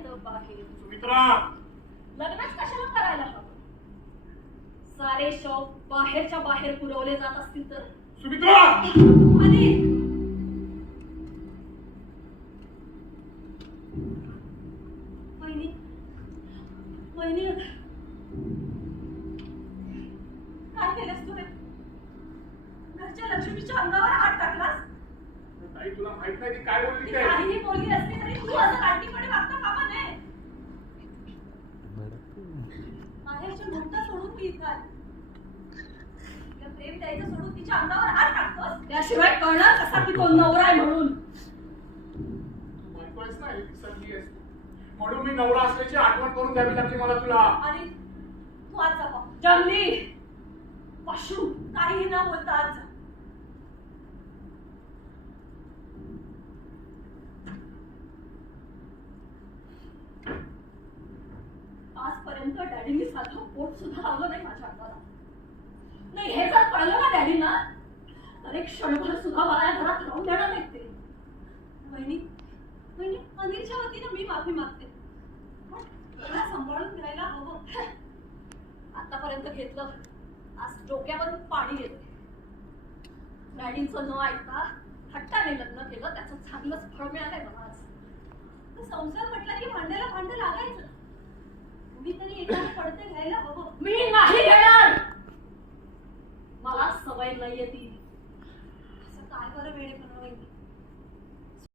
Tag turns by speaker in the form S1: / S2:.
S1: बाहेर
S2: सुमित्रा!
S1: लग्नच कशाला करायला हवं? सारे शौक बाहेरच्या बाहेर पुरवले जात असतील तर?
S2: सुमित्रा!
S1: आणि? वहिनी वहिनी काय केलंस तू रे? घरच्या लक्ष्मीच्या अंगावर हात टाकलास?
S2: ताई तुला माहीत नाही ती काय बोलली
S1: ती
S2: ते
S1: काहीही बोलली असली तरी तू असं काठीपणे माहेरच्या नोटा सोडून मी इथं आले. तिला प्रेम द्यायचं सोडून तिच्या अंगावर हात टाकतोस त्याशिवाय कळणार कसा की तो नवरा आहे म्हणून
S2: तू विसरली आहेस तू. म्हणून मी नवरा असल्याची आठवण करून द्यावी लागली मला तुला
S1: आणि तू आज जा बा. जंगली पशु काहीही न बोलता आज आजपर्यंत डॅडींनी साधं पोट सुद्धा लावलं नाही माझ्या अंगाला. नाही हे जर कळलं ना डॅडींना तर एक क्षणभर सुद्धा मला या घरात राहून देणार नाही ते. बहिणी वहिनी अनिलच्या वतीनं मी माफी मागते. पण मला सांभाळून घ्यायला हवं. आतापर्यंत घेतलं आज डोक्यावरून पाणी येतं. डॅडींचं न ऐकता हट्टाने लग्न केलं त्याचं चांगलंच फळ मिळालंय मला आज. संसार म्हटलं की भांड्याला भांडं लागायचं. कुणीतरी एकाने पडते घ्यायला हवं. मी नाही घेणार मला सवय नाहीये ती. असं काय बरं वेळे वहिनी